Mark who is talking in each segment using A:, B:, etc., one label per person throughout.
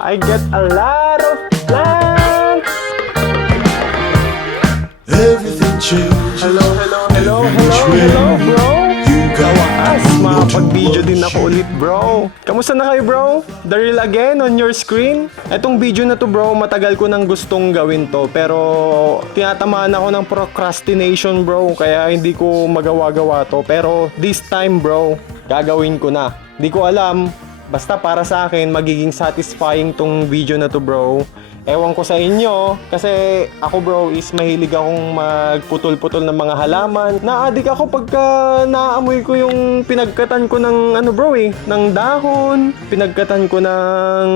A: I get a lot of plants.
B: Everything changes.
A: Hello, hello, hello, hello, hello, bro. As makapag-video din ako ulit, bro. Kamusta na kayo, bro? The real again on your screen? Etong video na to, bro, matagal ko nang gustong gawin to. Pero tinatamaan ako ng procrastination, bro. Kaya hindi ko magawa-gawa to. Pero this time, bro, gagawin ko na. Di ko alam. Basta para sa akin, magiging satisfying tong video na to, bro. Ewan ko sa inyo, kasi ako bro is mahilig akong magputol-putol ng mga halaman. Naadik ako pagka naamoy ko yung pinagkatan ko ng ano bro eh, ng dahon. Pinagkatan ko ng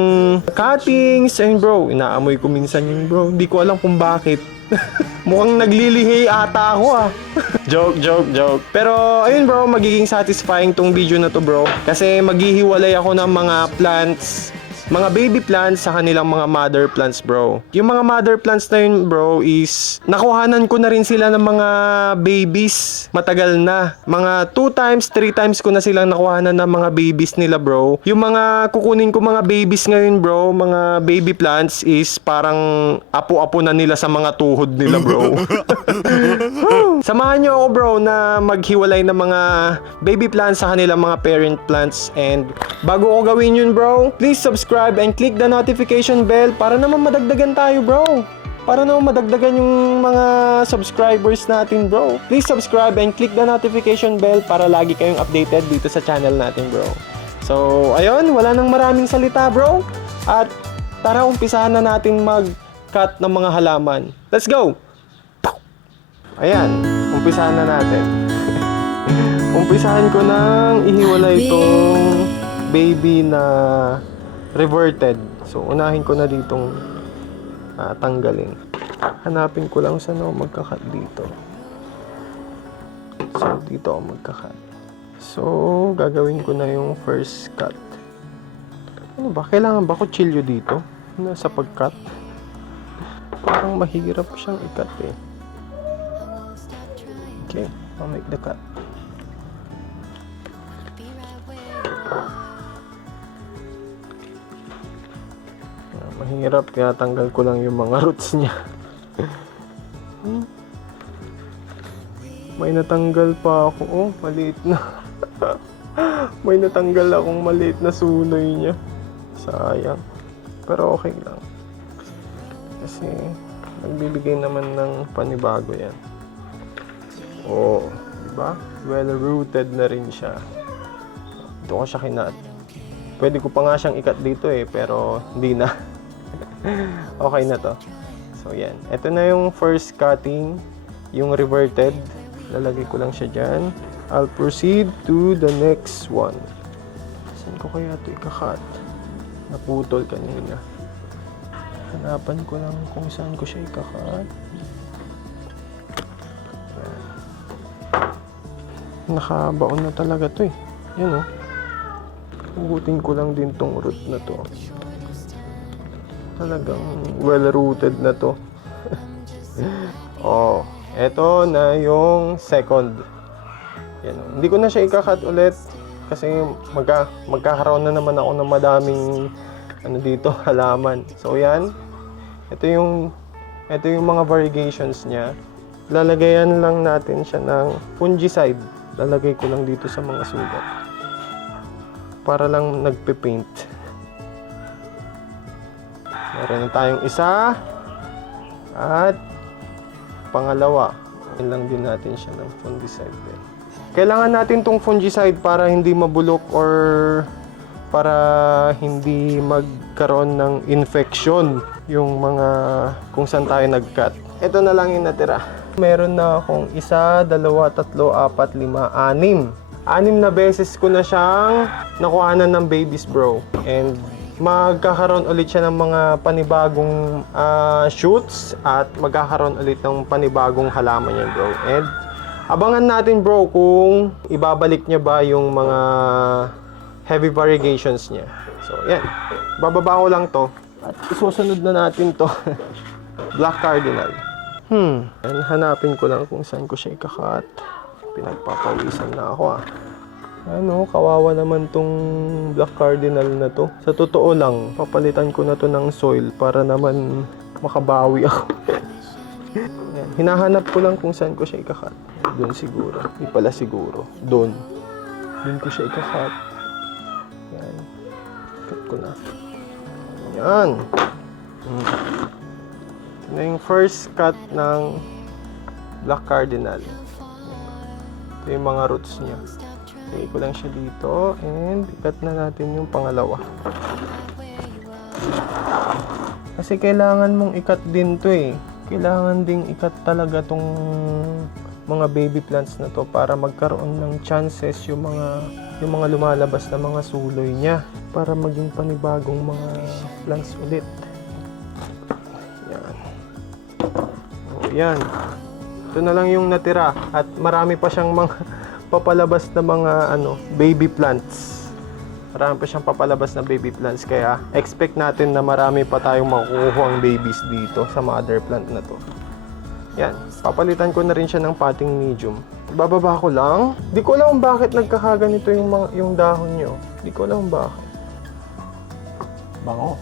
A: cuttings. Ayun bro, inaamoy ko minsan yun bro. Hindi ko alam kung bakit. Mukhang naglilihi ata ako ah. joke, joke, joke. Pero ayun bro, magiging satisfying tong video na to bro. Kasi maghihiwalay ako ng mga plants mga baby plants sa kanilang mga mother plants bro. Yung mga mother plants na yun bro is nakuhanan ko na rin sila ng mga babies matagal na. Mga 2 times, 3 times ko na silang nakuhanan ng mga babies nila bro. Yung mga kukunin ko mga babies ngayon bro, mga baby plants is parang apo-apo na nila sa mga tuhod nila bro. Samahan niyo ako bro na maghiwalay ng mga baby plants sa kanilang mga parent plants and bago ko gawin yun bro, please subscribe and click the notification bell para naman madagdagan tayo bro. Para naman madagdagan yung mga subscribers natin bro. Please subscribe and click the notification bell para lagi kayong updated dito sa channel natin bro. So, ayun, wala nang maraming salita bro. At tara umpisahan na natin mag-cut ng mga halaman. Let's go! Ayan, umpisahan na natin. umpisahan ko nang ihiwalay itong baby na reverted. So, unahin ko na ditong ah, tanggalin. Hanapin ko lang sa no magkakat dito. So, dito ako magkakat. So, gagawin ko na yung first cut. Ano ba? Kailangan ba kutsilyo dito? Na sa pag-cut? Parang mahirap siyang ikat eh. Okay, I'll make the cut. Ah, Mahirap kaya tanggal ko lang yung mga roots niya. May natanggal pa ako. Oh, maliit na. May natanggal akong maliit na sunoy niya. Sayang. Pero okay lang. Kasi nagbibigay naman ng panibago yan. Oo, di ba? Well-rooted na rin siya. Ito ko siya kinat. Pwede ko pa nga siyang ikat dito eh, pero hindi na. okay na to. So, yan. Ito na yung first cutting, yung reverted. Lalagay ko lang siya dyan. I'll proceed to the next one. Saan ko kaya ito ikakat? Naputol kanina. Hanapan ko lang kung saan ko siya ikakat. Nakabaon na talaga to eh. Yan oh. Hugutin ko lang din tong root na to. Talagang well-rooted na to. oh, eto na yung second. Yan oh. Hindi ko na siya ikakat ulit kasi magka, magkakaroon na naman ako ng madaming ano dito, halaman. So yan. Ito yung ito yung mga variegations niya. Lalagayan lang natin siya ng fungicide lalagay ko lang dito sa mga sugat. Para lang nagpe-paint. Meron na tayong isa. At pangalawa. Yun lang din natin siya ng fungicide din. kailangan natin tong fungicide para hindi mabulok or para hindi magkaroon ng infection yung mga kung saan tayo nag-cut. Ito na lang yung natira meron na akong isa, dalawa, tatlo, apat, lima, anim. Anim na beses ko na siyang nakuhanan ng babies bro. And magkakaroon ulit siya ng mga panibagong ah, shoots at magkakaroon ulit ng panibagong halaman niya bro. And abangan natin bro kung ibabalik niya ba yung mga heavy variegations niya. So yan, bababa ko lang to at isusunod na natin to. Black Cardinal. Hmm, and hanapin ko lang kung saan ko siya ikakat. Pinagpapawisan na ako ah. Ano, kawawa naman tong Black Cardinal na to. Sa totoo lang, papalitan ko na to ng soil para naman makabawi ako. Hinahanap ko lang kung saan ko siya ikakat. Doon siguro. Di pala siguro. Doon. Doon ko siya ikakat. Yan. Cut ko na. Yan. Hmm. Na yung first cut ng Black Cardinal. Ito yung mga roots niya. Lagay ko lang siya dito and ikat na natin yung pangalawa. Kasi kailangan mong ikat din to eh. Kailangan ding ikat talaga tong mga baby plants na to para magkaroon ng chances yung mga yung mga lumalabas na mga suloy niya para maging panibagong mga plants ulit. Yan. Ito na lang yung natira at marami pa siyang mga papalabas na mga ano, baby plants. Marami pa siyang papalabas na baby plants kaya expect natin na marami pa tayong makukuha babies dito sa mother plant na to. Yan, papalitan ko na rin siya ng potting medium. Bababa ko lang. Di ko alam bakit nagkakaganito yung, mga, yung dahon nyo. Di ko alam bakit.
C: Bango.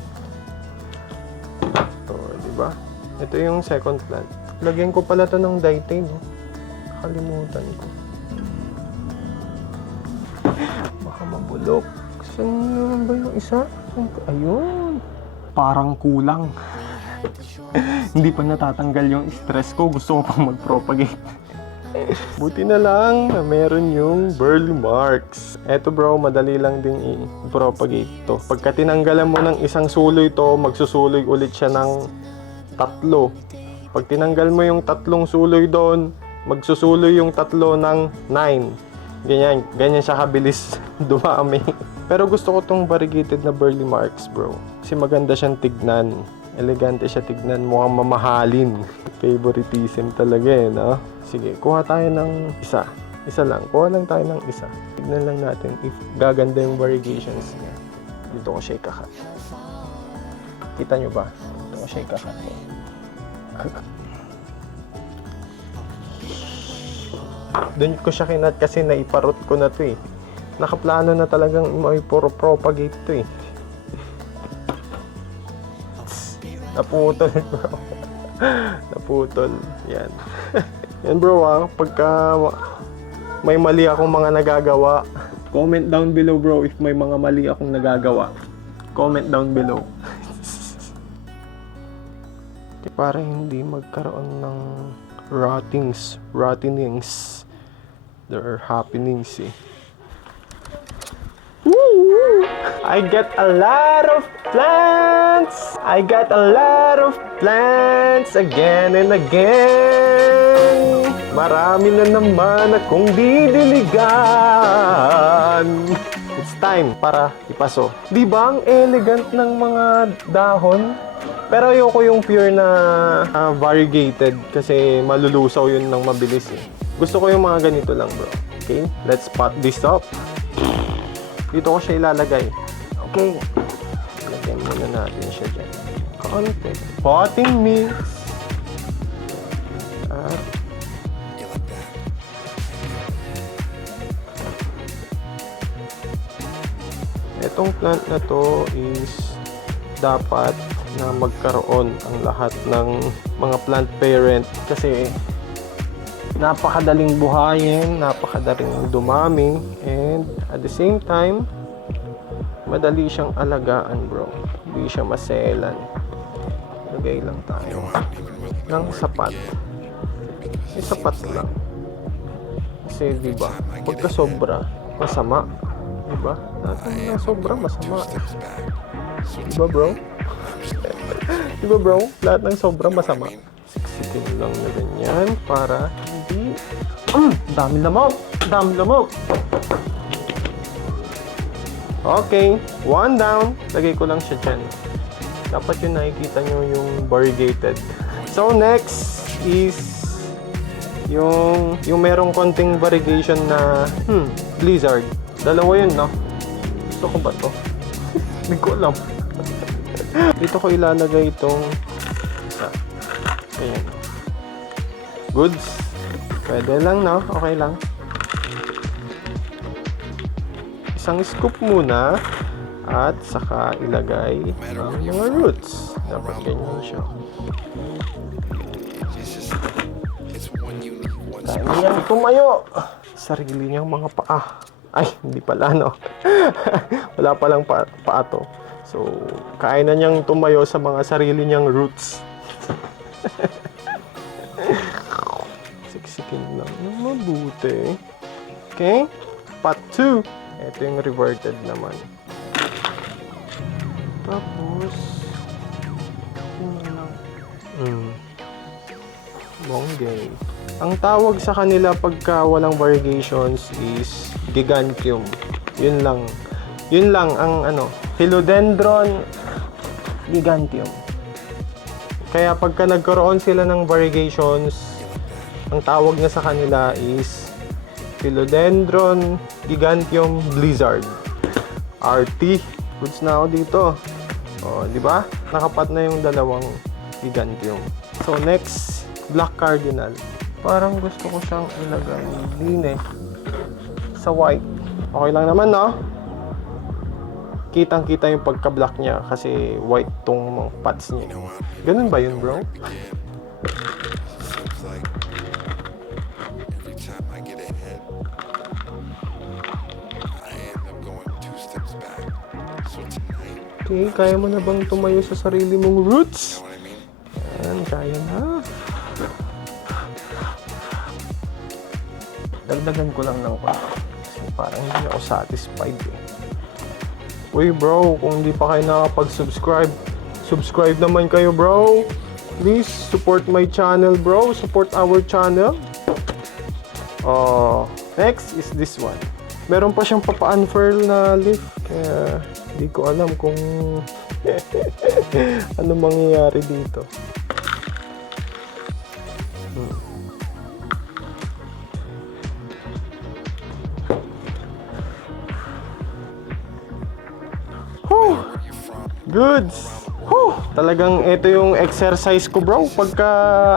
A: Ito, di ba? Ito yung second plant. Lagyan ko pala to ng dietane, no? Kalimutan ko. Baka mabulok. Saan naman ba yung isa? Ayun. Parang kulang. Hindi pa natatanggal yung stress ko. Gusto ko pang mag-propagate. Buti na lang na meron yung burly marks. Eto bro, madali lang ding i-propagate to. Pagka tinanggalan mo ng isang suloy to, magsusuloy ulit siya ng tatlo. Pag tinanggal mo yung tatlong suloy doon, magsusuloy yung tatlo ng 9. Ganyan, ganyan siya kabilis dumami. Pero gusto ko tong variegated na burly marks, bro. Kasi maganda siyang tignan. Elegante siya tignan, mukhang mamahalin. Favoritism talaga eh, no? Sige, kuha tayo ng isa. Isa lang. Kuha lang tayo ng isa. Tignan lang natin if gaganda yung variegations niya. Dito ko siya ikakat. Kita nyo ba? Dito ko siya ikakat. Doon ko siya kinat kasi naiparot ko na to eh. Nakaplano na talagang may propagate to eh. Naputol bro. Naputol. Yan. Yan bro ah. Pagka may mali akong mga nagagawa, comment down below bro if may mga mali akong nagagawa. Comment down below. Para hindi magkaroon ng rottings, rottenings. There are happenings eh. Woo! I get a lot of plants. I got a lot of plants again and again. Marami na naman akong didiligan. It's time para ipaso. Di ba ang elegant ng mga dahon? Pero ayoko yung pure na ah, variegated kasi malulusaw yun ng mabilis eh. Gusto ko yung mga ganito lang bro. Okay, let's pot this up. Dito ko siya ilalagay. Okay. Lagyan muna natin siya dyan. Konti. Potting mix. At Itong plant na to is dapat na magkaroon ang lahat ng mga plant parent kasi napakadaling buhayin, napakadaling dumami, and at the same time, madali siyang alagaan bro. Hindi siya maselan. Lagay lang tayo ng sapat. Eh, sapat lang. Kasi di ba, pagka sobra, masama. Di ba? Lahat ng sobra, masama. Di ba bro? Di ba bro? Lahat ng sobra masama. Siksikin lang na ganyan para hindi... Mm, dami lamok! Dami lamok! Okay, one down. Lagay ko lang siya dyan. Dapat yung nakikita nyo yung variegated. So next is yung yung merong konting variegation na hmm, blizzard. Dalawa yun, no? Gusto ko ba to? Hindi ko alam. Dito ko ilalagay itong. Ayan. Goods. Pwede lang, no? Okay lang. isang scoop muna at saka ilagay ang mga roots. Dapat ganyan siya. Kaya niyang tumayo. Sarili niyang mga paa. Ay, hindi pala, no? Wala palang pa paa to. So, kaya na niyang tumayo sa mga sarili niyang roots. Siksikin lang ng mabuti. Okay? Part 2. Ito yung reverted naman. Tapos, yun lang. Mm. Bonggay. Ang tawag sa kanila pagka walang variegations is gigantium. Yun lang. Yun lang ang ano, Philodendron gigantium. Kaya pagka nagkaroon sila ng variegations, ang tawag na sa kanila is Philodendron gigantium blizzard. RT. Goods na ako dito. O, di ba? Nakapat na yung dalawang gigantium. So, next, black cardinal. Parang gusto ko siyang ilagay din eh. Sa white. Okay lang naman, no? Kitang-kita yung pagka-black niya kasi white tong mga pads niya. Ganun ba yun, bro? Okay, kaya mo na bang tumayo sa sarili mong roots? Ayan, kaya na. Dagdagan ko lang ng konti. Kasi parang hindi ako satisfied eh. Uy bro, kung hindi pa kayo nakapag-subscribe, subscribe naman kayo bro. Please support my channel bro. Support our channel. Uh, next is this one. Meron pa siyang papa-unfurl na leaf. Kaya hindi ko alam kung ano mangyayari dito. Goods! Whew! Talagang ito yung exercise ko bro. Pagka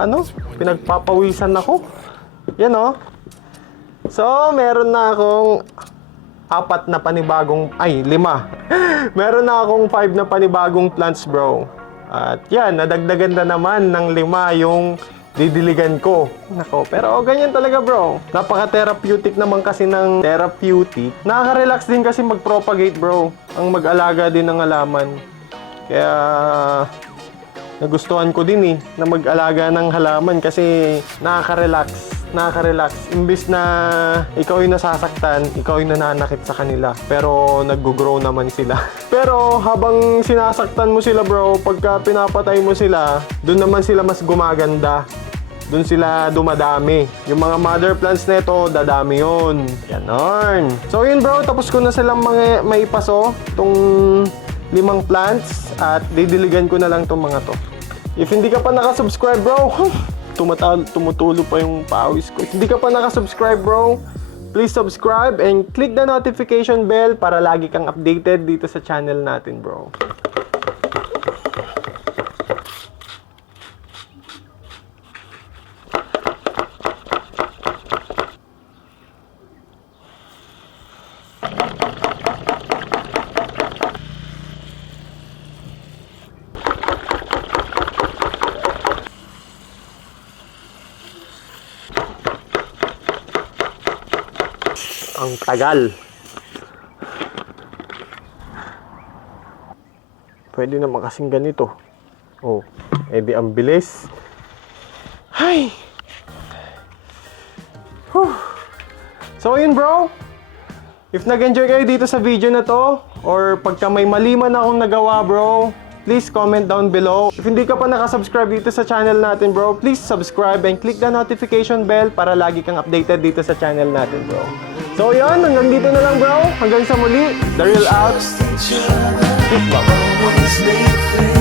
A: ano, pinagpapawisan ako. Yan oh. So, meron na akong apat na panibagong, ay, lima. meron na akong five na panibagong plants bro. At yan, nadagdagan na naman ng lima yung didiligan ko. Nako, pero ganyan talaga bro. Napaka-therapeutic naman kasi ng therapeutic. Nakaka-relax din kasi mag-propagate bro. Ang mag-alaga din ng halaman. Kaya nagustuhan ko din eh na mag-alaga ng halaman kasi nakaka-relax. Nakaka-relax. Imbis na ikaw yung nasasaktan, ikaw yung nananakit sa kanila. Pero nag-grow naman sila. Pero habang sinasaktan mo sila bro, pagka pinapatay mo sila, doon naman sila mas gumaganda. Doon sila dumadami. Yung mga mother plants nito, dadami yun. Ganon. So yun bro, tapos ko na silang mga maipaso. Itong limang plants at didiligan ko na lang itong mga to. If hindi ka pa nakasubscribe bro, tumatal tumutulo pa yung pawis ko. If hindi ka pa nakasubscribe bro, please subscribe and click the notification bell para lagi kang updated dito sa channel natin bro. Ang tagal. Pwede naman kasing ganito. Oh, edi ang bilis. Hay! Whew. So yun bro, if nag-enjoy kayo dito sa video na to, or pagka may mali man akong nagawa bro, please comment down below. If hindi ka pa nakasubscribe dito sa channel natin bro, please subscribe and click the notification bell para lagi kang updated dito sa channel natin bro. So yun, hanggang dito na lang bro. Hanggang sa muli, The Real Out.
B: Trust each